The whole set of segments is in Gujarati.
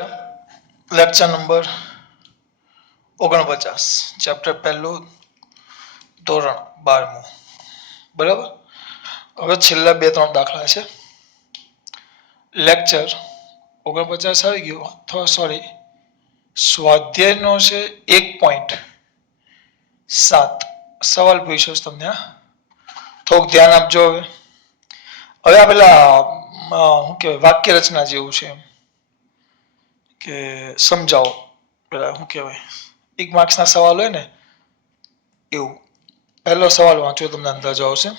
લેક્ચર નંબર 49 ચેપ્ટર પહેલું ધોરણ 12 બરાબર. હવે છેલ્લા 2-3 દાખલા છે. લેક્ચર 49 આવી ગયો અથવા સોરી સ્વાધ્યાયનો છે 1.7 સવાલ પૂછ્યો તમને. થોડુંક ધ્યાન આપજો. હવે આ પેલા શું કહેવાય વાક્ય રચના જેવું છે કે સમજાવો પેલા શું કહેવાય 1 માર્ક્સના સવાલ હોય ને એવું. પહેલો સવાલ વાંચો તમને અંદાજો આવશે.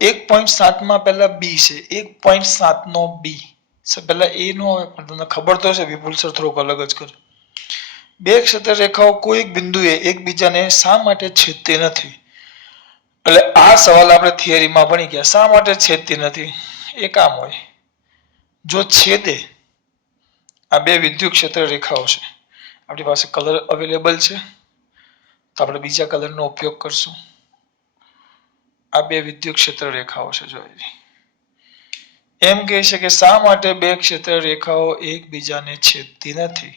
1.7 માં પહેલા બી છે. 1.7 નો બી પહેલા એ નો આવે પણ તમને ખબર તો છે વિપુલ સર થોડુંક અલગ જ કરે. બે ક્ષેત્ર રેખાઓ કોઈ એક બિંદુએ એકબીજાને શા માટે છેદતી નથી? એટલે આ સવાલ આપણે થિયરીમાં ભણી ગયા. શા માટે છેદતી નથી? એ કામ હોય જો છેદે. આ બે વિદ્યુત ક્ષેત્ર રેખાઓ છે. આપણી પાસે કલર અવેલેબલ છે તો આપણે બીજા કલરનો ઉપયોગ કરશું. આ બે વિદ્યુત ક્ષેત્ર રેખાઓ છે. જો એમ કહે છે કે શા માટે બે ક્ષેત્ર રેખાઓ એકબીજાને છેદતી નથી?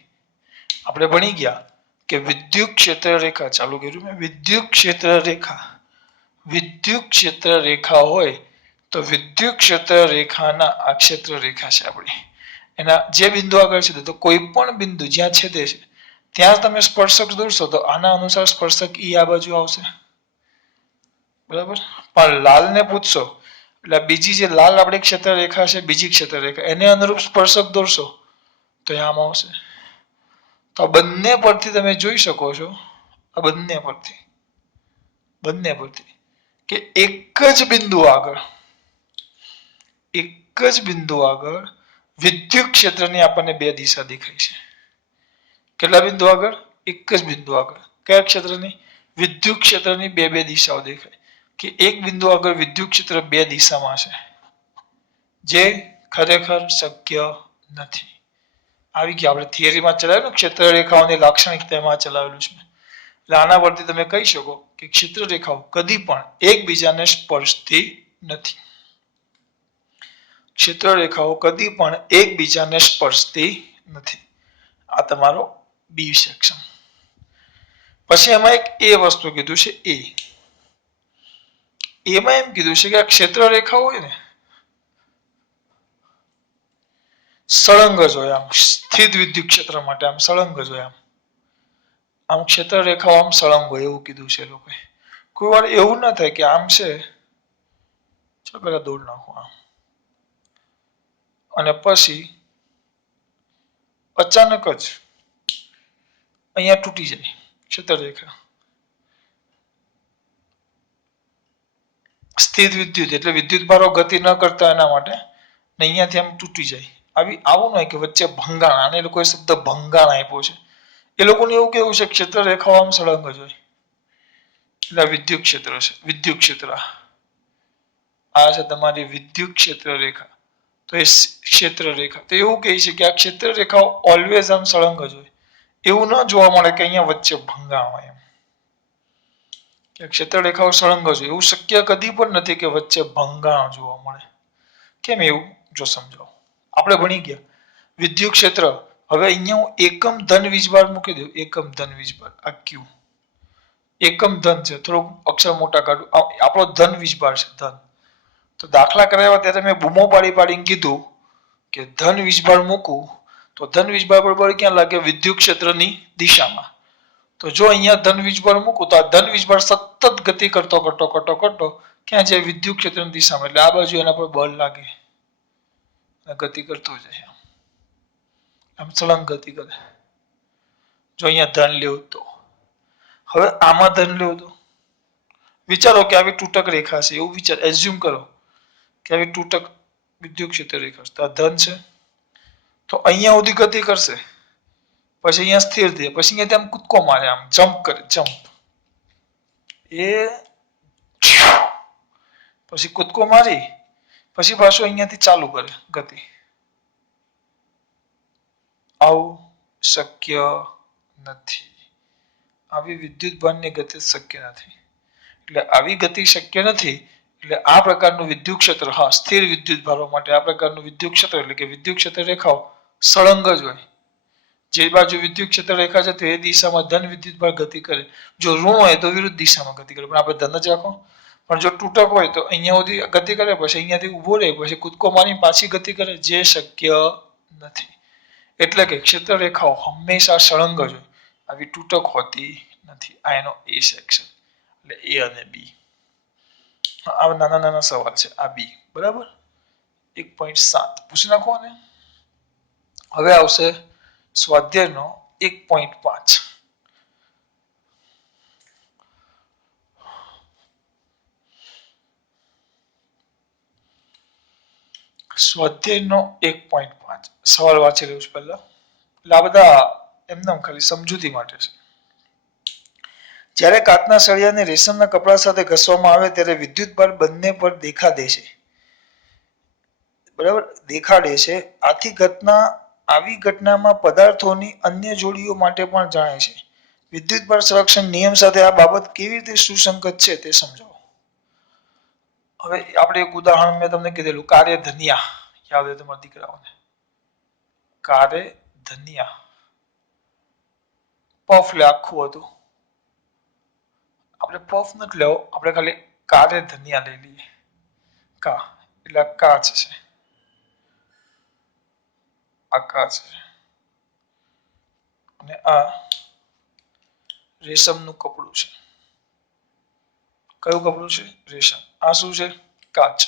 આપણે ભણી ગયા કે વિદ્યુત ક્ષેત્ર રેખા ચાલુ કર્યું મેં. વિદ્યુત ક્ષેત્ર રેખા હોય તો વિદ્યુત ક્ષેત્ર રેખાના આ ક્ષેત્ર રેખા છે આપણી. એના જે બિંદુ આગળ છે તો કોઈ પણ બિંદુ જ્યાં છેદે છે ત્યાં તમે સ્પર્શક દોરશો તો આના અનુસાર સ્પર્શક ઈ આ બાજુ આવશે. બરાબર. પણ લાલને પૂછશો એટલે બીજી જે લાલ આપણી ક્ષેત્ર રેખા છે બીજી ક્ષેત્ર રેખા એને અનુરૂપ સ્પર્શક દોરશો તો આમ આવશે. તો બંને પરથી તમે જોઈ શકો છો. આ બંને પરથી કે એક જ બિંદુ આગળ વિદ્યુત ક્ષેત્રની આપણને બે દિશા દેખાય છે. કેટલા બિંદુ આગળ? એક જ બિંદુ આગળ. કયા ક્ષેત્રની? વિદ્યુત ક્ષેત્રની બે દિશાઓ દેખાય કે એક બિંદુ આગળ વિદ્યુત ક્ષેત્ર બે દિશામાં છે જે ખરેખર શક્ય નથી. આવી ગયા આપણે થિયરીમાં ચલાવેલું ક્ષેત્ર રેખાઓની લાક્ષણિકતામાં ચલાવેલું છે. એટલે આના પરથી તમે કહી શકો કે ક્ષેત્ર રેખાઓ કદી પણ એકબીજાને સ્પર્શતી નથી. ક્ષેત્ર રેખાઓ કદી પણ એકબીજાને સ્પર્શતી નથી. આ તમારો બી સેક્શન. પછી એમાં એક એ વસ્તુ કીધું છે એમાં એમ કીધું છે કે આ ક્ષેત્ર રેખાઓ હોય ને સળંગ જ હોય. આમ સ્થિત વિદ્યુત ક્ષેત્ર માટે આમ સળંગ જ હોય. આમ ક્ષેત્ર રેખાઓ આમ સળંગ હોય એવું કીધું છે લોકોએ. કોઈ વાર એવું ના થાય કે આમ છે ચલો પેલા દોડ નાખો આમ અને પછી અચાનક જ અહીંયા તૂટી જાય ક્ષેત્ર રેખા. સ્થિત વિદ્યુત એટલે વિદ્યુત ભારો ગતિ ન કરતા એના માટે અહીંયાથી આમ તૂટી જાય. આવું નહીં કે વચ્ચે ભંગાણ. આને લોકોએ શબ્દ ભંગાણ આપ્યો છે. એ લોકોને એવું કેવું છે ક્ષેત્ર રેખાઓ આમ સળંગ જ હોય. એટલે વિદ્યુત ક્ષેત્ર છે. વિદ્યુત ક્ષેત્ર આ છે તમારી વિદ્યુત ક્ષેત્ર રેખા. તો એ ક્ષેત્ર રેખા તો એવું કહે છે કે આ ક્ષેત્ર રેખાઓ ઓલવેઝ આમ સળંગ જ હોય. એવું ન જોવા મળે કે અહીંયા વચ્ચે ભંગાણ હોય. એમ કે ક્ષેત્ર રેખાઓ સળંગ જ હોય એવું શક્ય કદી પણ નથી કે વચ્ચે ભંગાણ જોવા મળે. કેમ એવું? જો સમજાવો. આપણે ભણી ગયા વિદ્યુત ક્ષેત્ર. હવે અહીંયા હું એકમ ધન વીજભાર મૂકી દઉં. એકમ ધન વીજભાર આ ક્યુ એકમ ધન છે. થોડુંક અક્ષર મોટા કાઢું. આપણો ધન વીજભાર છે ધન. તો દાખલા કરાવ્યા ત્યારે મેં બૂમો પાડીને કીધું કે ધન વીજભાર મૂકું તો ધન વીજભાર પર બળ ક્યાં લાગે? વિદ્યુત ક્ષેત્રની દિશામાં. તો જો અહીંયા ધન વીજભાર મૂકું તો આ ધન વીજભાર સતત ગતિ કરતો ક્યાં જાય? વિદ્યુત ક્ષેત્રની દિશામાં. એટલે આ બાજુ એના પર બળ લાગે ગતિ કરતો જાય. આમ સળંગ ગતિ કરે. જો અહીંયા ધન લેવું તો હવે આમાં ધન લેવું તો વિચારો કે આવી તૂટક રેખા છે એવું વિચાર એઝ્યુમ કરો કે આવી તૂટક વિદ્યુત ક્ષેત્ર રેખા છે. તો આ ધન છે તો અહીંયા સુધી ગતિ કરશે પછી અહીંયા સ્થિર થાય પછી અહીંયાથી આમ કૂદકો મારે આમ જમ્પ કરે એ પછી કૂદકો મારી પછી પાછું અહીંયાથી ચાલુ કરે ગતિ. આવું શક્ય નથી. આવી વિદ્યુત ભારની ગતિ શક્ય નથી. એટલે આવી ગતિ શક્ય નથી. એટલે આ પ્રકારનું વિદ્યુત ક્ષેત્ર સ્થિર વિદ્યુત ભારો માટે આ પ્રકારનું વિદ્યુત ક્ષેત્ર એટલે કે વિદ્યુત ક્ષેત્ર રેખાઓ સળંગ જ હોય. જે બાજુ વિદ્યુત ક્ષેત્ર રેખા છે તે દિશામાં ધન વિદ્યુતભાર ગતિ કરે, જો ઋણ હોય તો વિરુદ્ધ દિશામાં ગતિ કરે. પણ આપણે ધન જ રાખો. પણ જો તૂટક હોય તો અહીંયા સુધી ગતિ કરે, પછી અહીંયાથી ઊભો રહે, પછી કૂદકો મારી પાછી ગતિ કરે, જે શક્ય નથી. એટલે કે ક્ષેત્ર રેખાઓ હંમેશા સળંગ જ હોય, આવી તૂટક હોતી નથી. આ એનો એ સેક્શન, એટલે એ અને બી. આ નાના નાના સવાલ છે. આ બી બરાબર. 1.7 પૂછી નાખો ને. હવે આવશે સ્વાધ્યાયનો 1.5. સ્વાધ્યાયનો 1.5 સવાલ વાંચી રહ્યું છું પહેલા. એટલે આ બધા એમને ખાલી સમજૂતી માટે છે. જ્યારે કાચના સળિયાને રેશમના કપડા સાથે ઘસવામાં આવે ત્યારે વિદ્યુતભાર બંને પર દેખાડે છે. બરાબર, દેખાડે છે. આવી ઘટનામાં પદાર્થોની અન્ય જોડીઓ માટે પણ જાણે છે. વિદ્યુતભાર સંરક્ષણ નિયમ સાથે આ બાબત કેવી રીતે સુસંગત છે તે સમજાવો. હવે આપણે એક ઉદાહરણ મેં તમને કીધેલું, કાર્ય ધનિયા. યાદ હોય તમારા દીકરાઓને. કાર્ય ધનિયા પફ લે આખું હતું. આપણે પફ નથી લેવો, આપણે ખાલી કાર્ય ધનિયા લઈ લઈએ. કા એટલે કાચ છે, આ કાચ છે, અને આ રેશમનું કપડું છે. કયું કપડું છે? રેશમ. આ શું છે? કાચ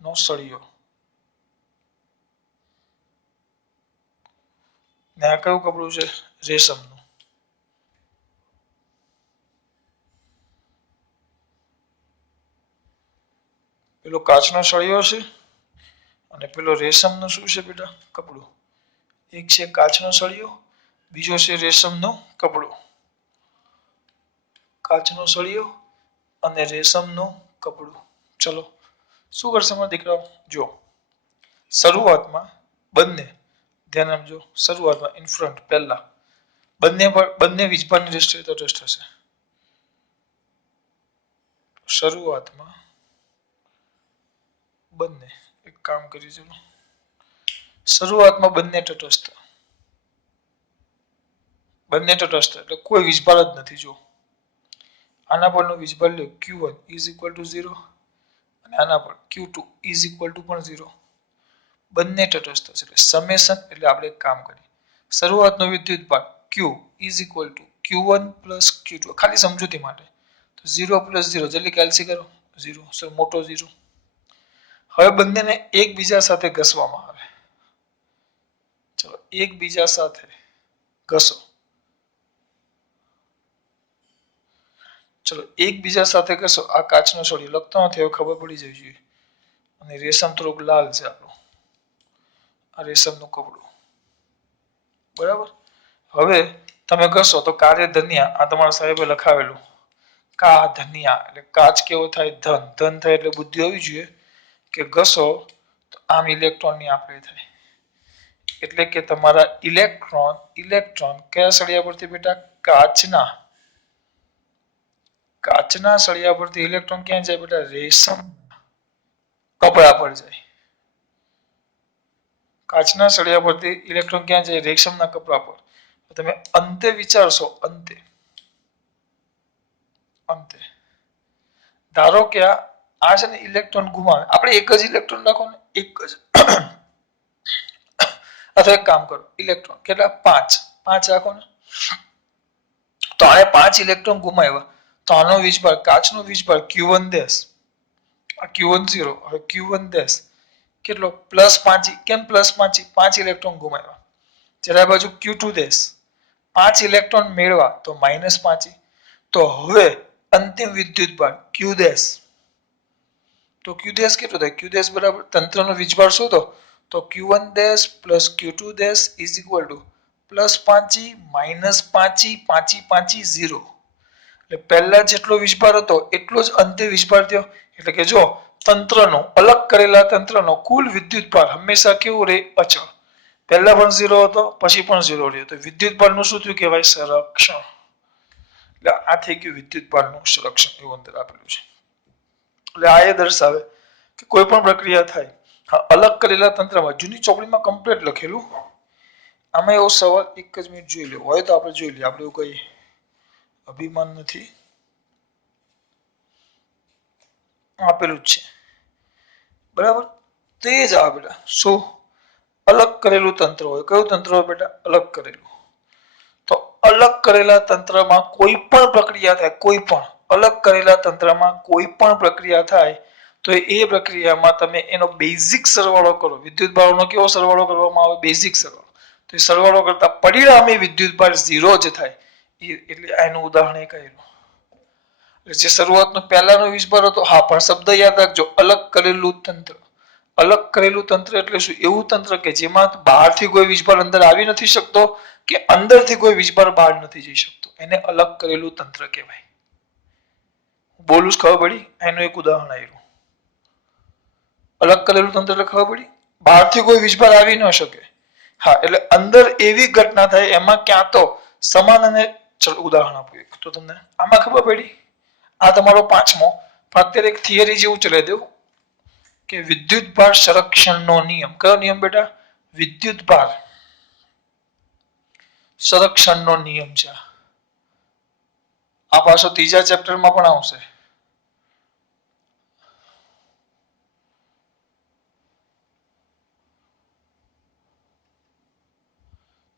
નો સળિયો. ને આ કયું કપડું છે? રેશમનું. પેલો કાચનો સળિયો છે અને પેલો રેશમનું શું છે બેટા? કપડું. એક છે કાચનો સળિયો, બીજો છે રેશમનું કપડું. કાચનો સળિયો અને રેશમનું કપડું. ચલો શું કરશે મારા દીકરાઓ? જો શરૂઆતમાં બંને ધ્યાન આપજો. શરૂઆતમાં ઇન ફ્રન્ટ પહેલા બંને વીજભારની દ્રષ્ટિએ તટસ્થ હશે. શરૂઆતમાં બંને એક કામ કરી ચલો. શરૂઆતમાં બંને તટસ્થ. બંને તટસ્થ એટલે કોઈ વીજભાર જ નથી. જો આના પરનો વીજભાર લ્યો Q1 is equal to 0 અને આના પર Q2 is equal to પણ 0. બંને તટસ્થ છે એટલે સમેશન. એટલે આપણે એક કામ કરીએ, શરૂઆતનો વિદ્યુતભાર Q is equal to Q1 plus Q2 ખાલી સમજૂતી માટે. તો 0 plus 0 જલ્દી કેલ્સી કરો. 0 સર મોટો 0. હવે બંનેને એકબીજા સાથે ઘસવામાં આવે. ચલો એકબીજા સાથે ઘસો. ચલો એકબીજા સાથે ઘસો. આ કાચનો સળિયો લખતો નથી, હવે ખબર પડી જવી જોઈએ. અને રેશમ થોડુંક લાલ છે આપણું. આ રેશમનું કપડું. બરાબર. હવે તમે ઘસો તો કાર્ય ધનિયા. આ તમારા સાહેબે લખાવેલું કા ધનિયા. એટલે કાચ કેવો થાય? ધન. ધન થાય એટલે બુદ્ધિ હોવી જોઈએ કે ઘસો તો આમ ઇલેક્ટ્રોનની આપણે થાય. એટલે કે તમારા ઇલેક્ટ્રોન કયા સળિયા પરથી બેટા? કાચના સળિયા પરથી ઇલેક્ટ્રોન ક્યાં જાય બેટા? રેશમ કપડા પર જાય. કાચના સળિયા પરથી ઇલેક્ટ્રોન ક્યાં જાય? રેશમના કપડા પર. તમે અંતે વિચારશો, અંતે ધારો કે આ છે ને ઇલેક્ટ્રોન ગુમાવે, આપણે એક જ ઇલેક્ટ્રોન રાખો ને, એક જ. અથવા એક કામ કરો, ઇલેક્ટ્રોન કેટલા? 5 રાખો ને. તો આને 5 ઇલેક્ટ્રોન ગુમાવ્યા, તો આનો વીજભાર, કાચનો વીજભાર Q1 ડેશ, આ Q1 0, હવે Q1 ડેશ કેટલો? +5. કેમ +5? 5 ઇલેક્ટ્રોન ગુમાવ્યા. જ્યારે આ બાજુ Q2 ડેશ 5 ઇલેક્ટ્રોન મેળવા તો -5. તો હવે અંતિમ વિદ્યુતભાર Q ડેશ, તો Q ડેશ કેટલો થાય? Q ડેશ બરાબર તંત્રનો વીજભાર શોધો તો Q1 dash + Q2 dash is equal to +5 -5 5 5 0. એટલે પહેલા જેટલો વીજભાર હતો એટલો જ અંતે વીજભાર થયો. એટલે કે જો તંત્રનો અલગ કરેલા તંત્રનો કુલ વિદ્યુતભાર હંમેશા કેવું રહે? અચળ. પહેલા પણ 0 હતો, પછી પણ 0 રહ્યો. તો વિદ્યુતભારનું શું થયું કહેવાય? સંરક્ષણ. એટલે આ થઈ ગયું વિદ્યુતભારનું સંરક્ષણ. એવું અંદર આપેલું છે. એટલે આ એ દર્શાવે કે કોઈ પણ પ્રક્રિયા થાય હા, અલગ કરેલા તંત્રમાં જૂની ચોપડીમાં કમ્પ્લીટ લખેલું. આમાં એવો સવાલ એક જ મિનિટ જોઈ લો, હોય તો આપણે જોઈ લઈએ. આપણે એવું કઈ અભિમાન નથી, આપેલું જ છે બરાબર. તો એ જ આવે બેટા. શું અલગ કરેલું તંત્ર હોય? કયું તંત્ર હોય બેટા? અલગ કરેલું. તો અલગ કરેલા તંત્રમાં કોઈ પણ પ્રક્રિયા થાય, કોઈ પણ અલગ કરેલા તંત્રમાં કોઈ પણ પ્રક્રિયા થાય તો એ પ્રક્રિયામાં તમે એનો બેઝિક સરવાળો કરો. વિદ્યુત ભારનો કેવો સરવાળો કરવામાં આવે? બેઝિક સરવાળો. તો એ સરવાળો કરતા પરિણામી વિદ્યુત ભાર 0 જ થાય. એટલે આનું ઉદાહરણ એ કહેલું. જે શરૂઆતનો પહેલાનો વીજભાર હતો, હા, પણ શબ્દ યાદ રાખજો, અલગ કરેલું તંત્ર. અલગ કરેલું તંત્ર એટલે શું? એવું તંત્ર કે જેમાં બહારથી કોઈ વીજભાર અંદર આવી નથી શકતો કે અંદરથી કોઈ વીજભાર બહાર નથી જઈ શકતો, એને અલગ કરેલું તંત્ર કહેવાય. બોલું ખબર પડી? એનું એક ઉદાહરણ આવ્યું. અલગ કરેલું તંત્ર એટલે ખબર પડી? બહારથી કોઈ વીજભાર આવી ન શકે. હા, એટલે અંદર એવી ઘટના થાય એમાં ક્યાં તો સમાન અને ઉદાહરણ આપું એક તો તમને આમાં ખબર પડી. આ તમારો પાંચમો. પણ અત્યારે એક થિયરી જેવું ચલાવી દઉં કે વિદ્યુત ભાર સંરક્ષણનો નિયમ. કયો નિયમ બેટા? વિદ્યુત ભાર સંરક્ષણનો નિયમ છે. આ પાછો ત્રીજા ચેપ્ટરમાં પણ આવશે.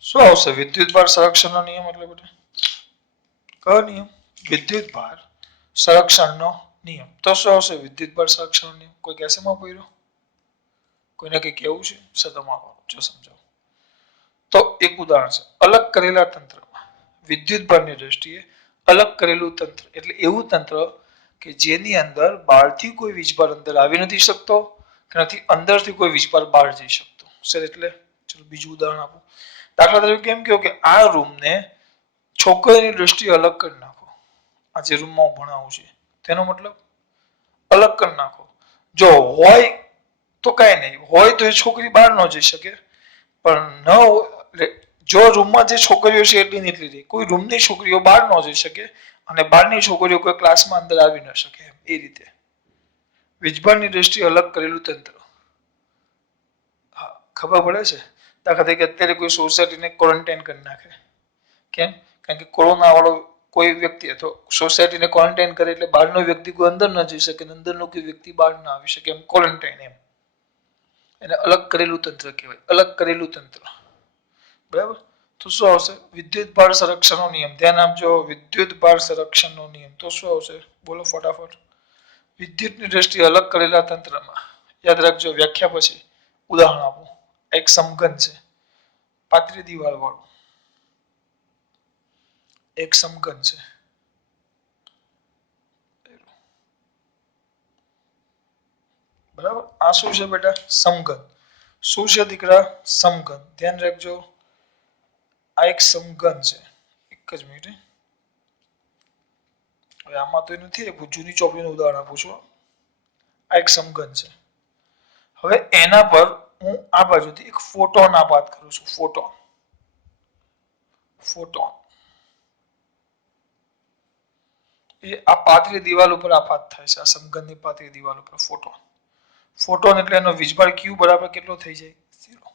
શું આવશે? વિદ્યુત ભાર સંરક્ષણનો નિયમ એટલે બેટા કયો નિયમ? વિદ્યુત ભાર સંરક્ષણનો નિયમ. તો શું આવશે? વિદ્યુત ભાર સંરક્ષણનો નિયમ. કોઈ કહેશે માં પૂર્યો? કોઈને કઈ કેવું છે? સદમાં જો સમજાવો. તો એક ઉદાહરણ છે. અલગ કરેલા તંત્રમાં વિદ્યુત ભારની દ્રષ્ટિએ અલગ કરેલું તંત્ર એટલે એવું તંત્ર કે જેની અંદર બહારથી કોઈ વીજભાર અંદર આવી નથી શકતો કે નથી અંદરથી કોઈ વીજભાર બહાર જઈ શકતો. સર એટલે ચલો બીજું ઉદાહરણ આપો. દાખલા તરીકે કેમ કહો કે આ રૂમને છોકરીની દ્રષ્ટિએ અલગ કરી નાખો. આ જે રૂમમાં હું ભણાવું છું તેનો મતલબ અલગ કરી નાખો. જો હોય તો કઈ નહીં, હોય તો એ છોકરી બહાર ન જઈ શકે, પણ ન હોય જો રૂમમાં જે છોકરીઓ છે એટલી ને એટલી રહી. કોઈ રૂમની છોકરીઓ બહાર ન જઈ શકે અને બહારની છોકરીઓ કોઈ ક્લાસમાં અંદર આવી ન શકે. એ રીતે વીજભારની દ્રષ્ટિએ અલગ કરેલું તંત્ર. હા, ખબર પડે છે? દાખલા તરીકે અત્યારે કોઈ સોસાયટીને ક્વોરન્ટાઇન કરી નાખે. કેમ? કારણ કે કોરોના વાળો કોઈ વ્યક્તિ હતો, સોસાયટીને ક્વોરન્ટાઇન કરે એટલે બહારનો વ્યક્તિ કોઈ અંદર ન જઈ શકે, અંદરનો કોઈ વ્યક્તિ બહાર ના આવી શકે, એમ ક્વોરન્ટાઇન. એમ એને અલગ કરેલું તંત્ર કહેવાય. અલગ કરેલું તંત્ર. બરાબર. તો શું આવશે? વિદ્યુત ભાર સંરક્ષણનો નિયમ. ધ્યાન આપજો, વિદ્યુત ભાર સંરક્ષણનો નિયમ. તો શું આવશે? બોલો ફટાફટ. વિદ્યુતની દ્રષ્ટિએ અલગ કરેલા તંત્રમાં યાદ રાખજો. વ્યાખ્યા પછી ઉદાહરણ આપો. એક સમઘન છે, પાતળી દિવાલ વાળું એક સમઘન છે. બરાબર. આ શું છે બેટા? સમઘન. શું છે દીકરા? સમઘન. ધ્યાન રાખજો, આ એક સમઘન છે. એક જ મિનિટ. હવે આમાં તો નથી, જૂની ચોપડીનું ઉદાહરણ આપું છું. આ એક સમઘન છે. હવે એના પર હું આ બાજુથી એક ફોટોન આપાત કરું છું. ફોટોન ફોટોન એ આ પાતળી દિવાલ ઉપર આપાત થાય છે. આ સમઘનની પાતળી દિવાલ ઉપર ફોટોન. ફોટોન એટલે એનો વીજભાર ક્યુ બરાબર કેટલો થઈ જાય? 0.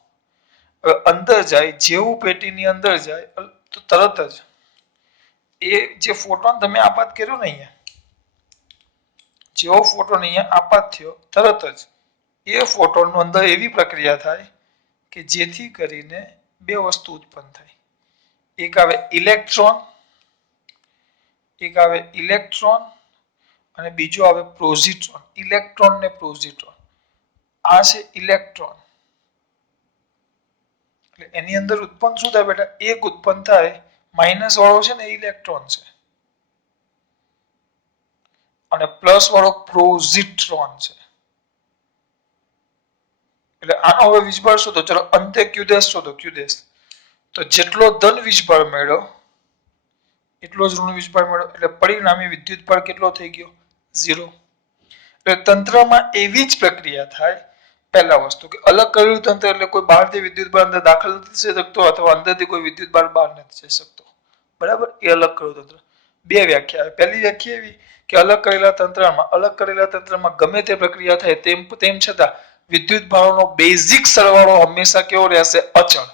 હવે અંદર જાય, જેવું પેટીની અંદર જાય તો તરત જ એ જે ફોટોન તમે આપાત કર્યો ને અહીંયા, જેવો ફોટોન અહીંયા આપાત થયો તરત જ એ ફોટોનનું અંદર એવી પ્રક્રિયા થાય કે જેથી કરીને બે વસ્તુ ઉત્પન્ન થાય. એક આવે ઇલેક્ટ્રોન, એક આવે ઇલેક્ટ્રોન અને બીજો આવે પોઝિટ્રોન. ઇલેક્ટ્રોન ને પોઝિટ્રોન. આ છે ઇલેક્ટ્રોન. એટલે એની અંદર ઉત્પન્ન શું થાય બેટા? એક ઉત્પન્ન થાય. માઇનસ વાળો છે ને ઇલેક્ટ્રોન છે અને પ્લસ વાળો પોઝિટ્રોન છે. એટલે આનો હવે વીજભાર શોધો. ચલો અંતે ક્યુદેશ શોધો. ક્યુદેશ તો જેટલો ધન વીજભાર મળ્યો એટલો જ ઋણ વીજભાર મળ્યો, એટલે પરિણામી વિદ્યુત ભાર કેટલો થઈ ગયો? 0. એટલે તંત્રમાં એવી જ પ્રક્રિયા થાય. પહેલા વસ્તુ કે અલગ કરેલું તંત્ર એટલે કોઈ બહારથી વિદ્યુત ભાર અંદર દાખલ નથી થઈ શકતો અથવા અંદરથી કોઈ વિદ્યુત ભાર બહાર નથી જઈ શકતો. બરાબર. એ અલગ કરેલું તંત્ર. બે વ્યાખ્યા. પહેલી વ્યાખ્યા એવી કે અલગ કરેલા તંત્રમાં ગમે તે પ્રક્રિયા થાય તેમ છતાં વિદ્યુત ભારોનો બેઝિક સરવાળો હંમેશા કેવો રહેશે? અચળ.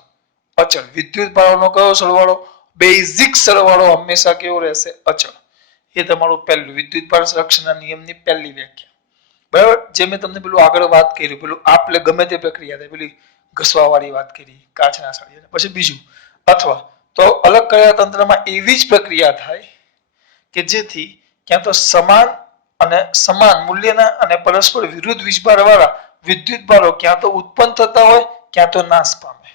અચળ. વિદ્યુત ભારોનો કયો સરવાળો? બેઝિક સરવાળો હંમેશા કેવો રહેશે? અચળ. એ તમારું પહેલું વિદ્યુત ભાર સંરક્ષણના નિયમની પહેલી વ્યાખ્યા. બરાબર? જે મેં તમને પેલું આગળ વાત કરી, પેલું આપલે ગમે તે પ્રક્રિયા થાય, પેલી ઘસવા વાળી વાત કરી કાચના સળિયા. પછી બીજું, અથવા તો અલગ કરેલા તંત્રમાં એવી જ પ્રક્રિયા થાય કે જેથી ક્યાં તો સમાન મૂલ્યના અને પરસ્પર વિરુદ્ધ વીજભાર વાળા વિદ્યુત ભારો ક્યાં તો ઉત્પન્ન થતા હોય ક્યાં તો નાશ પામે.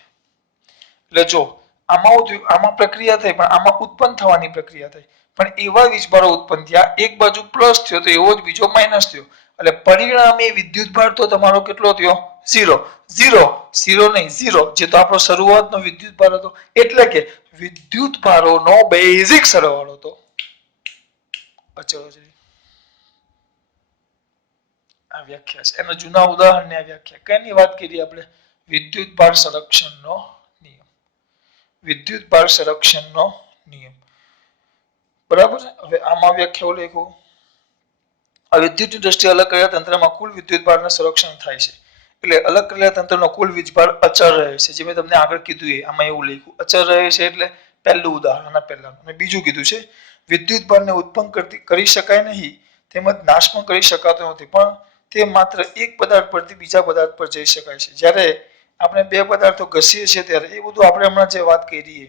એટલે જો આમાં પ્રક્રિયા થઈ પણ આમાં ઉત્પન્ન થવાની પ્રક્રિયા થઈ, પણ એવા વીજભારો ઉત્પન્ન થયા, એક બાજુ પ્લસ થયો તો એવો જ બીજો માઇનસ થયો, એટલે પરિણામે વિદ્યુત ભાર તો તમારો કેટલો થયો? ઝીરો. ઝીરો નહીં, ઝીરો, જે તો આપણો શરૂઆતનો વિદ્યુત ભાર હતો. એટલે કે વિદ્યુત ભારોનો બેઝિક સરવાળો તો અચળ છે. આ વ્યાખ્યા છે. એના જૂના ઉદાહરણની આ વ્યાખ્યા. કેની વાત કરી આપણે? વિદ્યુત ભાર સંરક્ષણનો નિયમ. વિદ્યુત ભાર સંરક્ષણનો નિયમ. બરાબર છે? હવે આમાં વ્યાખ્યાઓ લખો. આ વિદ્યુતની દ્રષ્ટિએ અલગ કરેલા તંત્રમાં કુલ વિદ્યુત ભારનું સંરક્ષણ થાય છે. એટલે અલગ કરેલા તંત્રનો કુલ વીજભાર અચળ રહે છે. જે મેં તમને આગળ કીધું એ આમાં એવું લખ્યું. અચળ રહે છે એટલે પહેલું ઉદાહરણ આના પહેલાનું. અને બીજું કીધું છે વિદ્યુત ભારને ઉત્પન્ન કરી શકાય નહીં, તેમજ નાશ પણ કરી શકાતો નથી, પણ તે માત્ર એક પદાર્થ પરથી બીજા પદાર્થ પર જઈ શકાય છે. જ્યારે આપણે બે પદાર્થો ઘસીએ છીએ ત્યારે એ બધું આપણે હમણાં જે વાત કરી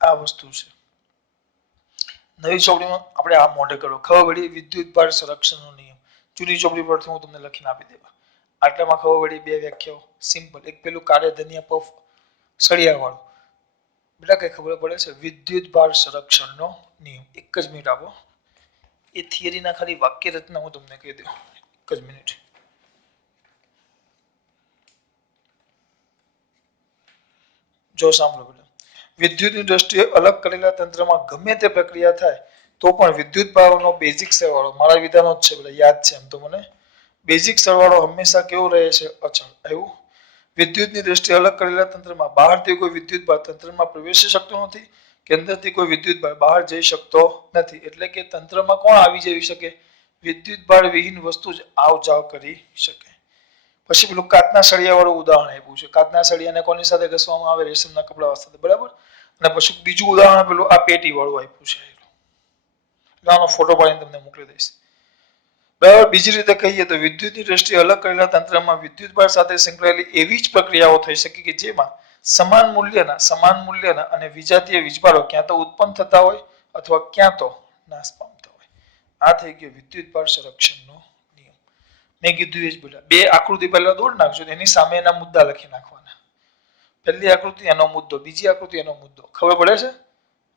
આ વસ્તુ છે. નવી ચોપડીમાં આપણે આ મોઢે કરો. ખબર પડી વિદ્યુત ભાર સંરક્ષણનો નિયમ. જૂની ચોપડી પરથી હું તમને લખીને આપી દેવા. આટલામાં ખબર પડી બે વ્યાખ્યાઓ સિમ્પલ. એક પેલું કાળે ધનિયા પફ સળિયા વાળું. બેટા કઈ ખબર પડે છે? વિદ્યુત ભાર સંરક્ષણનો નિયમ. એક જ મિનિટ આપો. એ થિયરીના ખાલી વાક્ય રચના હું તમને કહી દઉં. એક જ મિનિટ. જો સાંભળો બેટા. વિદ્યુતની દ્રષ્ટિએ અલગ કરેલા તંત્રમાં ગમે તે પ્રક્રિયા થાય તો પણ વિદ્યુત ભારોનો બેઝિક સરવાળો, મારા વિધાનો જ છે બધા યાદ છે એમ તો મને, બેઝિક સરવાળો હંમેશા કેવો રહે છે? અચળ. એવું વિદ્યુતની દ્રષ્ટિએ અલગ કરેલા તંત્રમાં બહારથી કોઈ વિદ્યુત ભાર તંત્રમાં પ્રવેશી શકતો નથી કે અંદરથી કોઈ વિદ્યુત ભાર બહાર જઈ શકતો નથી. એટલે કે તંત્રમાં કોણ આવી જઈ શકે? વિદ્યુત ભાર વિહીન વસ્તુ જ આવ જાવ કરી શકે. પછી પેલું કાચના સળિયા વાળું ઉદાહરણ આપ્યું છે. કાચના સળિયાને કોની સાથે ઘસવામાં આવે? રેશમના કપડા સાથે. બરાબર? અને પછી બીજું ઉદાહરણ પેલું આ પેટી વાળું આપ્યું છે. આનો ફોટો પાડીને તમને મોકલી દઈશ. બરાબર? બીજી રીતે કહીએ તો વિદ્યુતની દ્રષ્ટિએ અલગ કરેલા તંત્રમાં વિદ્યુત ભાર સાથે સંકળાયેલી એવી જ પ્રક્રિયાઓ થઈ શકે કે જેમાં સમાન મૂલ્યના અને વિજાતીય વીજભારો ક્યાં તો ઉત્પન્ન થતા હોય અથવા ક્યાં તો નાશ પામતા હોય. આ થઈ ગયો વિદ્યુત ભાર સંરક્ષણનો નિયમ. મેં કીધું એ જ બોલ્યા. બે આકૃતિ પહેલા દોડ નાખજો, એની સામે એના મુદ્દા લખી નાખવાના. પહેલી આકૃતિ એનો મુદ્દો, બીજી આકૃતિ એનો મુદ્દો. ખબર પડે છે?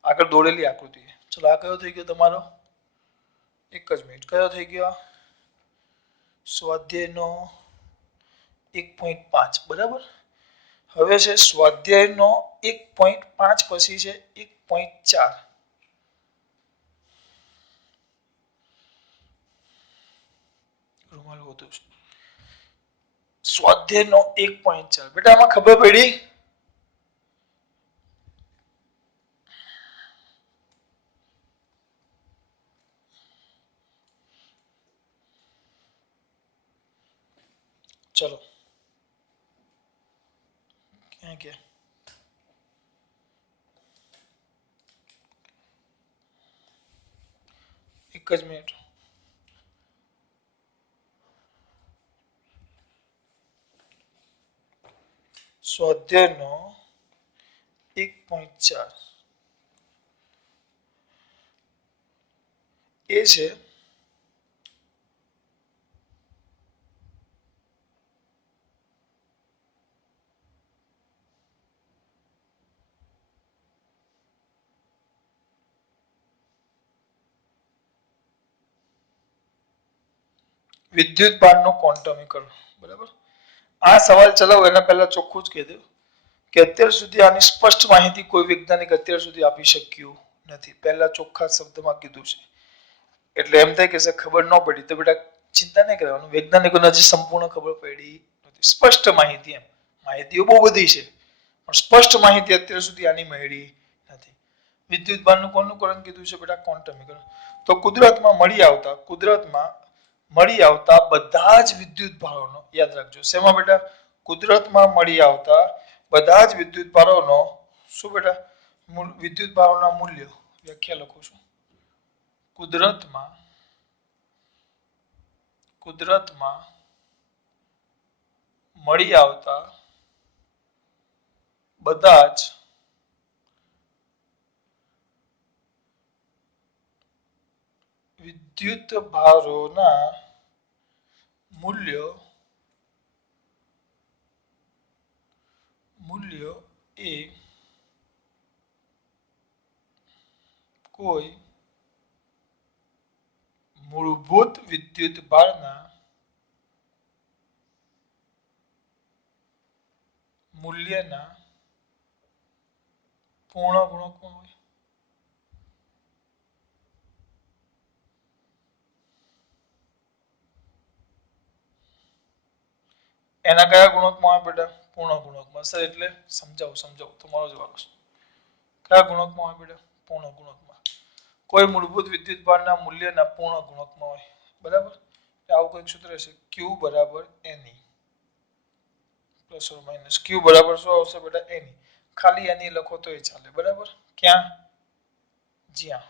આગળ દોડેલી આકૃતિ. ચલો આ કયો થઈ ગયો તમારો? એક જ મિનિટ. કયો થઈ ગયો? સ્વાધ્યાયનો 1.5. બરાબર? હવે છે સ્વાધ્યાયનો 1.5 પછી છે 1.4. રૂમાલ હોતું છે. સ્વાધ્યાયનો 1.4. બેટા આમાં ખબર પડી? ચલો ક્યાં ગયા? એક જ મિનિટ. સ્વાધ્યાયનો 1.4 એ છે વિદ્યુત ભારનું ક્વોન્ટમીકરણ. બરાબર? આ સવાલ ચલાવો એના પહેલા ચોખ્ખું જ કહી દઉં કે અત્યાર સુધી આની સ્પષ્ટ માહિતી કોઈ વૈજ્ઞાનિક અત્યાર સુધી આપી શક્યું નથી. પહેલા ચોખ્ખા શબ્દમાં કીધું છે. એટલે એમ થાય કે ખબર ન પડી તો બેટા ચિંતા નહીં કરવાનું. વૈજ્ઞાનિકોને હજી સંપૂર્ણ ખબર પડી નથી. સ્પષ્ટ માહિતી એમ માહિતીઓ બહુ બધી છે પણ સ્પષ્ટ માહિતી અત્યાર સુધી આની મળી નથી. વિદ્યુતભારનું કોનું કરણ કીધું છે બેટા? ક્વોન્ટમીકરણ. તો કુદરતમાં મળી આવતા બધા જ વિદ્યુત ભારોનો યાદ રાખજો. શેમાં બેટા? કુદરતમાં મળી આવતા બધા જ વિદ્યુત ભારોનો શું બેટા? વિદ્યુત ભારોના મૂલ્યો વ્યાખ્યા લખું છું. કુદરતમાં મળી આવતા બધા જ વિદ્યુત ભારોના મૂલ્યો એ કોઈ મૂળભૂત વિદ્યુત ભારના મૂલ્યના પૂર્ણ ગુણકમાં હોય. એના કયા ગુણકમાં આવે બેટા? પૂર્ણ ગુણકમાં. સર એટલે સમજાવું તમારો જવાબ છે. કયા ગુણકમાં આવે બેટા? પૂર્ણ ગુણકમાં. કોઈ મૂળભૂત વિદ્યુત ભારના મૂલ્યના પૂર્ણ ગુણકમાં હોય. બરાબર? આવું કંઈક સૂત્ર છે. Q બરાબર Ne plus or minus. Q બરાબર શું આવશે બેટા? Ne. ખાલી Ne લખો તો એ ચાલે. બરાબર? ક્યાં? જ્યાં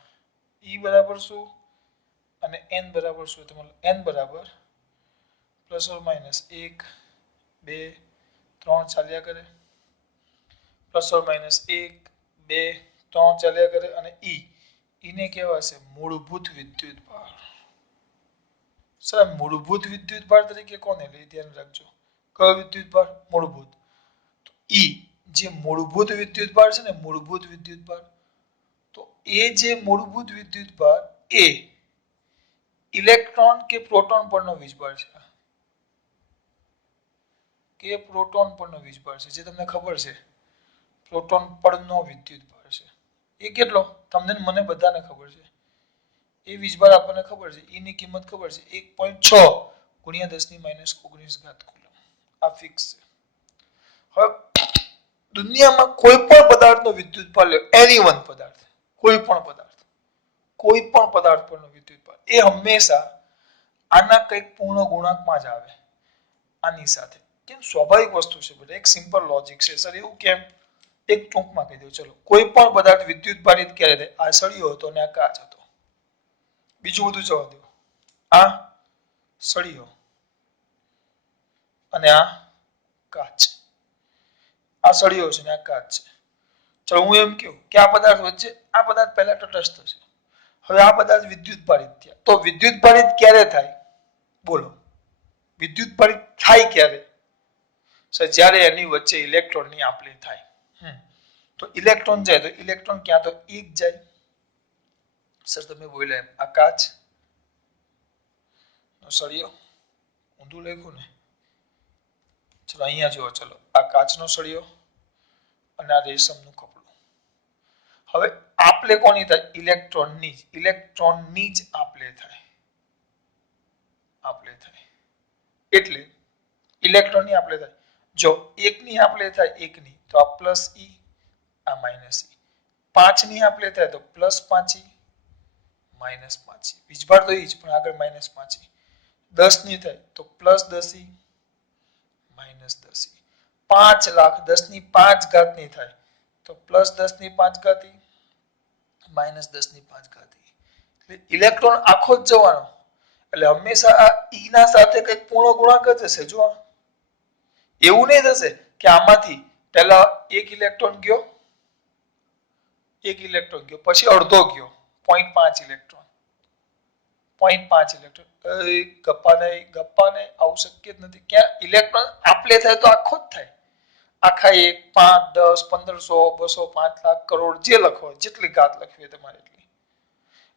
E બરાબર શું અને N બરાબર શું? તમારે N બરાબર પ્લસ ઓર માઇનસ 1 2 3 ચાલ્યા કરે. પ્લસ ઓર માઇનસ 1 2 3 ચાલ્યા કરે. અને ને કહેવાશે મૂળભૂત વિદ્યુત ભાર. સર મૂળભૂત વિદ્યુત ભાર તરીકે કોને લે? ધ્યાન રાખજો. કયો વિદ્યુત ભાર? મૂળભૂત. તો જે મૂળભૂત વિદ્યુત ભાર છે ને, મૂળભૂત વિદ્યુત ભાર, તો એ જે મૂળભૂત વિદ્યુત ભાર એ ઇલેક્ટ્રોન કે પ્રોટોન પરનો વીજભાર છે કે પ્રોટોન પરનો વીજભાર છે? જે તમને ખબર છે પ્રોટોન પરનો વિદ્યુત ભાર છે એ કેટલો? તમને મને બધાને ખબર છે. એ વીજભાર આપણને ખબર છે. E ની કિંમત ખબર છે 1.6 ગુણ્યા 10 ની -19 ઘાત કુલમ. આ ફિક્સ છે. હવે દુનિયામાં કોઈ પણ પદાર્થનો વિદ્યુત ભાર લો, એની વન પદાર્થ, કોઈ પણ પદાર્થ પરનો વિદ્યુત ભાર એ હંમેશા આના કંઈક પૂર્ણ ગુણાંકમાં જ આવે. આની સાથે કેમ? સ્વાભાવિક વસ્તુ છે બેટા. એક સિમ્પલ લોજિક છે. સર એવું કેમ? એક ટૂંકમાં કહી દઉં. ચલો, કોઈ પણ પદાર્થ વિદ્યુત ભારિત ક્યારે થાય? આ સળિયો હતો અને આ કાચ હતો. બીજું બધું જવા દો. આ સળિયો અને આ કાચ. આ સળિયો છે ને આ કાચ છે. ચલો હું એમ કહું કે આ પદાર્થ વચ્ચે આ પદાર્થ પહેલા તટસ્થ છે. હવે આ પદાર્થ વિદ્યુત ભારિત થયા. તો વિદ્યુત ભારિત ક્યારે થાય? બોલો, વિદ્યુત ભારિત થાય ક્યારે? સર જ્યારે એની વચ્ચે ઇલેક્ટ્રોનની આપ-લે થાય. તો ઇલેક્ટ્રોન જાય તો ઇલેક્ટ્રોન ક્યાં? તો એક જાય. સર તમે બોલ્યા એમ આ કાચ નો સળિયો ઊંધું લખ્યું ને. ચલો અહીંયા જુઓ. ચલો આ કાચનો સળિયો અને આ રેશમનું કપડું. હવે આપ-લે કોની થાય? ઇલેક્ટ્રોનની જ આપ-લે થાય. એટલે ઇલેક્ટ્રોનની આપ-લે થાય. જો એકની આપ-લે થાય, એકની, તો આ પ્લસ E આ માઇનસ E. 5 ની આપ-લે થાય તો +5E -5E. વીજભાર તો ઈ જ પણ આગળ -5E. 10 ની થાય તો +10E -10E. 5 લાખ 10 ની 5 ઘાત ની થાય તો +10 ની 5 ઘાત E -10 ની 5 ઘાત E. એટલે ઇલેક્ટ્રોન આખો જ જવાનો. એટલે હંમેશા આ E ના સાથે કંઈક પૂર્ણ ગુણાંક જ હશે. જો એવું નહીં થશે કે આમાંથી પહેલા એક ઇલેક્ટ્રોન ગયો પછી અડધો ગયો 0.5 ઇલેક્ટ્રોન. ગપ્પા નહીં, આવું શક્ય જ નથી. ક્યાં ઇલેક્ટ્રોન આપ-લે થાય તો આખો જ થાય. આખા 1 5 10 1500 200 5 લાખ કરોડ જે લખો, જેટલી ઘાત લખવી તમારે એટલી.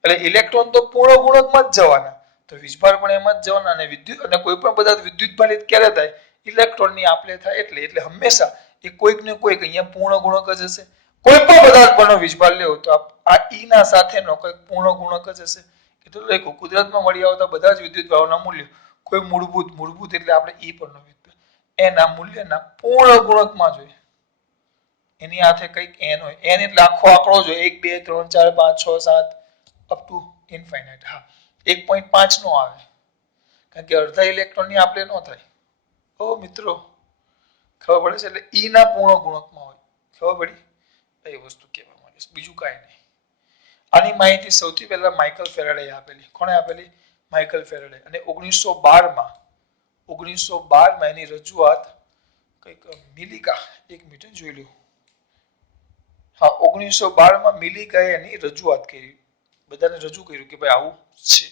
એટલે ઇલેક્ટ્રોન તો પૂર્ણ ગુણકમાં જ જવાના. તો વીજભાર પણ એમાં જ જવાના. અને વિદ્યુત અને કોઈ પણ પદાર્થ વિદ્યુત ભારિત ક્યારે થાય? ઇલેક્ટ્રોનની આપ-લે થાય એટલે હંમેશા એ કોઈક ને કોઈક અહીંયા પૂર્ણ ગુણક જ હશે. કોઈ પણ પદાર્થ પરનો વીજભાર લેવો તો આ ઈ ના સાથેનો કંઈક પૂર્ણ ગુણક જ હશે. કીધું લખ્યું કુદરતમાં મળી આવતા બધા જ વિદ્યુત ભારોના મૂલ્ય કોઈ મૂળભૂત એટલે આપણે ઈ પરનો વિદ્યુત એના મૂલ્યના પૂર્ણ ગુણકમાં જોઈએ. એની સાથે કંઈક n હોય. n એટલે આખો આંકડો જોઈએ 1 2 3 4 5 6 7 અપ ટુ ઇન્ફાઇનાઇટ. હા 1.5 નો આવે કારણ કે અડધા ઇલેક્ટ્રોનની આપણે ન થાય. ઓ મિત્રો ખબર પડે છે એટલે ઈ ના પૂર્ણ ગુણકમાં હોય. ખબર પડી? એ વસ્તુ કહેવા માંગે છે બીજું કાંઈ નહીં. આની માહિતી સૌથી પહેલા માઇકલ ફેરાડે આપેલી. કોણે આપેલી? Michael Faraday. અને 1912માં એની રજૂઆત કંઈક મિલિકા એક મિનિટ જોઈ લો. હા 1912માં મિલિકાએ એની રજૂઆત કરી. બધાને રજૂ કર્યું કે ભાઈ આવું છે.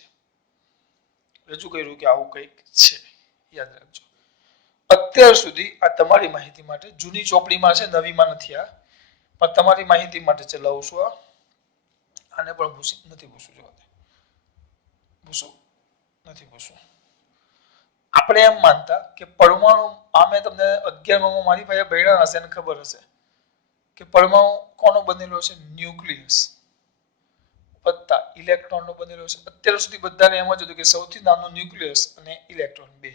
રજૂ કર્યું કે આવું કંઈક છે. યાદ રાખજો. અત્યાર સુધી આ તમારી માહિતી માટે જૂની ચોપડીમાં છે નવીમાં નથી આ પણ તમારી માહિતી માટે ચલાવું છું આ. આને પણ નથી પૂછવું જવા દે. નથી પૂછવું. આપણે એમ માનતા કે પરમાણુ આમે તમને 11માં મારી પાસે ભણ્યા હશે ને ખબર હશે કે પરમાણુ કોનો બનેલો છે? ન્યુક્લિયસ વત્તા ઇલેક્ટ્રોનનો બનેલો છે. અત્યાર સુધી બધાને એમ જ હતું કે સૌથી નાનું ન્યુક્લિયસ અને ઇલેક્ટ્રોન બે.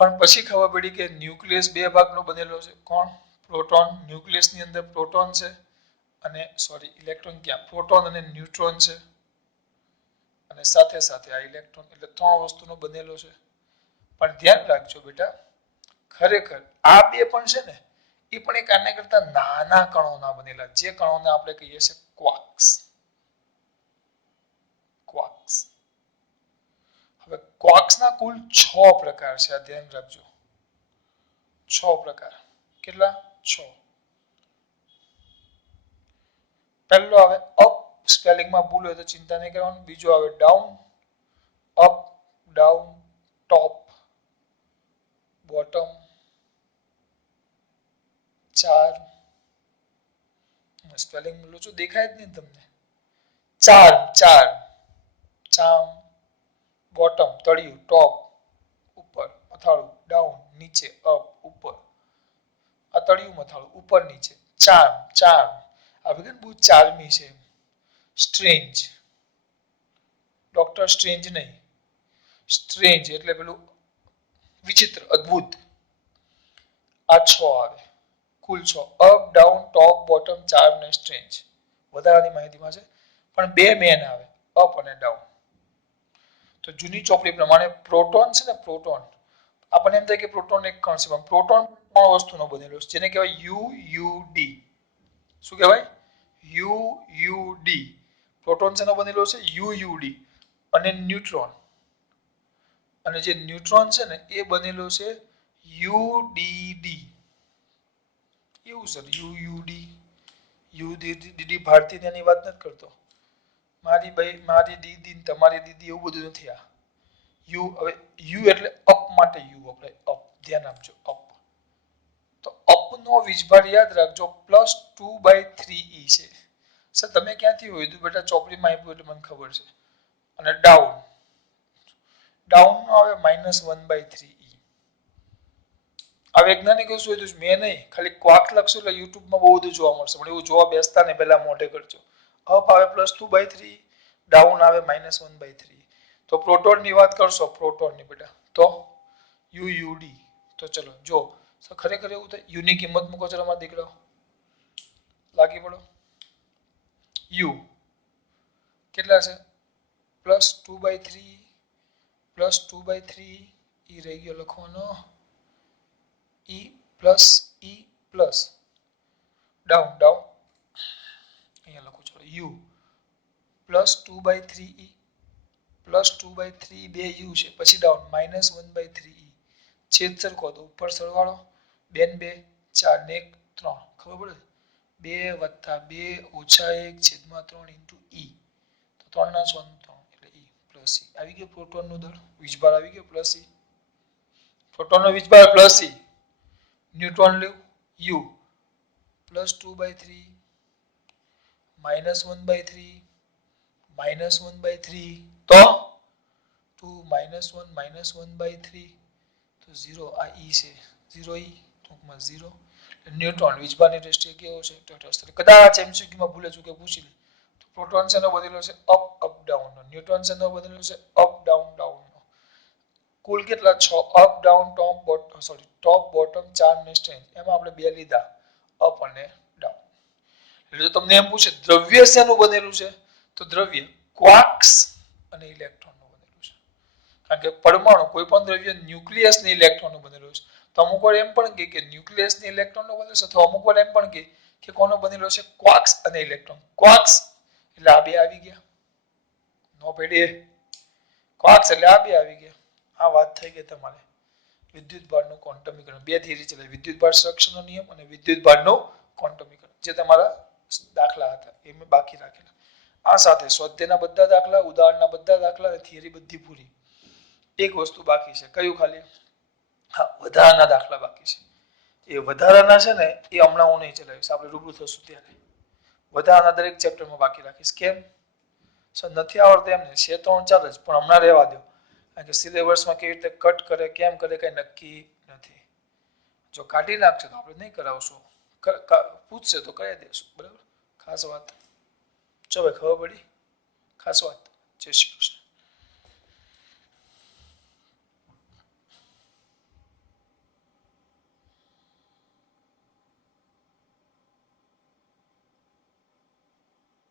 પણ પછી ખબર પડી કે ન્યુક્લિયસ બે ભાગનો બનેલો છે. કોણ? પ્રોટોન. ન્યુક્લિયસની અંદર પ્રોટોન છે અને ઇલેક્ટ્રોન ક્યાં? પ્રોટોન અને ન્યુટ્રોન છે અને સાથે સાથે આ ઇલેક્ટ્રોન એટલે ત્રણ વસ્તુનો બનેલો છે. પણ ધ્યાન રાખજો બેટા ખરેખર આ બે પણ છે ને એ પણ એક આના કરતા નાના કણોના બનેલા જે કણોને આપણે કહીએ છીએ ક્વાર્ક્સ. હવે ક્વાર્ક્સના કુલ 6 પ્રકાર છે. આ ધ્યાન રાખજો. 6 પ્રકાર. કેટલા? 6. પહેલો આવે અપ. સ્પેલિંગમાં ભૂલ હોય તો ચિંતા નહીં કરવાની. બીજો આવે ડાઉન. અપ, ડાઉન, ટોપ, બોટમ, ચાર. સ્પેલિંગ લોચો દેખાય જ નહીં તમને. ચાર. ચામ, બોટમ તળિયું, ટોપ ઉપર, મથાળું ડાઉન, નીચે અપ, ઉપર. આ તળિયું મથાળું ઉપર નીચે. ચાર્મ. આ વગર બહુ ચાર્મી છે. સ્ટ્રેન્જ. ડોક્ટર સ્ટ્રેન્જ નહીં. સ્ટ્રેન્જ એટલે પેલું વિચિત્ર, અદ્ભુત. આ 6 આવે. કુલ 6. અપ, ડાઉન, ટોપ, બોટમ, ચાર્મ ને સ્ટ્રેન્જ. વધારાની માહિતીમાં છે પણ બે મેન આવે અપ અને ડાઉન. તો જૂની ચોપડી પ્રમાણે પ્રોટોન છે ને પ્રોટોન આપણને એમ થાય કે પ્રોટોન એક કણ છે પણ પ્રોટોન ત્રણ વસ્તુનો બનેલો છે જેને કહેવાય યુયુડી. શું કહેવાય? યુયુડી. પ્રોટોન શેનો બનેલો છે? યુયુડી. અને ન્યુટ્રોન. અને જે ન્યુટ્રોન છે ને એ બનેલો છે યુડીડી. એવું સર યુડીડી ભારતીય એની વાત નથી કરતો. મારી દીદી તમારી દીદી એવું બધું નથી. આ યુ હવે યુ એટલે અપ માટે યુ વપરાય. અપ ધ્યાન આપજો. અપ તો અપ નો વીજભાર યાદ રાખજો +2/3e છે. સર તમે ક્યાંથી હોય તો બેટા ચોપડીમાં આપ્યું એટલે મને ખબર છે. અને ડાઉન નો આવે -1/3e. આ વૈજ્ઞાનિકો શોધ્યું છે મેં નહીં. ખાલી ક્વાર્ક લખશો એટલે યુટ્યુબમાં બહુ બધું જોવા મળશે પણ એવું જોવા બેસતા ને પહેલા મોઢે કરજો. અપ આવે +2/3, ડાઉન આવે -1/3. તો પ્રોટોનની વાત કરશો પ્રોટોનની બેટા તો યુયુડી. તો ચલો જો ખરેખર એવું થાય યુની કિંમત મૂકો ચલો મારા દીકરાઓ. લાગી પડો. યુ કેટલા છે? +2/3 ઈ રહી ગયો લખવાનો. E પ્લસ ડાઉન અહીંયા લખું ચલો યુ +2/3e +2/3 બે યુ છે પછી ડાઉન -1/3e. છેદ સરખો તો ઉપર સરવાળો 2 ને 2 4 ને 1 3. ખબર પડે? 2 + 2 - 1 / 3 e. તો 3 ના 6 એટલે e + e આવી ગયો. પ્રોટોનનો દળ વીજભાર આવી ગયો +e. પ્રોટોનનો વીજભાર +e. ન્યુટ્રોન લ્યો u +2/3 -1/3 -1/3 તો 2 -1 -1/3 તો 0. આ e છે 0e ટૂંકમાં 0 ન્યુટ્રોન વીજભારની દ્રષ્ટિએ કેવો છે? તટસ્થ. કદાચ એમસીક્યુમાં ભૂલે ચૂકે પૂછી લે તો પ્રોટોન શેનો બનેલો છે? અપ અપ ડાઉન નો. ન્યુટ્રોન શેનો બનેલો છે? અપ ડાઉન ડાઉન નો. કુલ કેટલા? 6 અપ ડાઉન ટોપ બોટમ 4 ને સ્ટ્રેન્થ. એમાં આપણે બે લીધા, અપ અને ડાઉન. એટલે જો તમને એમ પૂછે દ્રવ્ય શેનું બનેલું છે, તો દ્રવ્ય ક્વાર્ક્સ અને ઇલેક્ટ્રોનનું બનેલું છે. કારણ કે પરમાણુ કોઈ પણ દ્રવ્ય ન્યુક્લિયસ ને ઇલેક્ટ્રોનનું બનેલું છે. તો અમુક વાર એમ પણ કે ન્યુક્લિયસ ને ઇલેક્ટ્રોનનો બનેલો છે, અથવા અમુક વાર એમ પણ કે કોનો બનેલો છે? ક્વાર્ક્સ અને ઇલેક્ટ્રોન. ક્વાર્ક્સ એટલે આ બે આવી ગયા, નો પેડી ક્વાર્ક્સ એટલે આ બે આવી ગયા. આ વાત થઈ ગઈ તમારે વિદ્યુતભારનું ક્વોન્ટમીકરણ. બે થિયરી ચલાવી, વિદ્યુતભાર સંરક્ષણનો નિયમ અને વિદ્યુતભારનું ક્વોન્ટમીકરણ, જે તમારા દાખલા હતા એ મેં બાકી રાખેલા. આ સાથે સ્વાધ્યાયના બધા દાખલા, ઉદાહરણના બધા દાખલા અને થિયરી બધી પૂરી. એક વસ્તુ બાકી છે, કયું? ખાલી હા, વધારાના દાખલા બાકી છે. એ વધારાના છે ને એ હમણાં હું નહીં ચલાવીશ, આપણે રૂબરૂ થશું ત્યારે. વધારાના દરેક ચેપ્ટરમાં બાકી રાખીશ. કેમ? સર નથી આવડતું એમ ને, છે 3-4 જ, પણ હમણાં રહેવા દો. કારણ કે સિલેબસમાં કેવી રીતે કટ કરે, કેમ કરે, કઈ નક્કી નથી. જો કાઢી નાખશે તો આપણે નહીં કરાવશું, પૂછશે તો કહી દઈશું. બરાબર? ખાસ વાત. ચલો, ખબર પડી? ખાસ વાત. જય શ્રી કૃષ્ણ.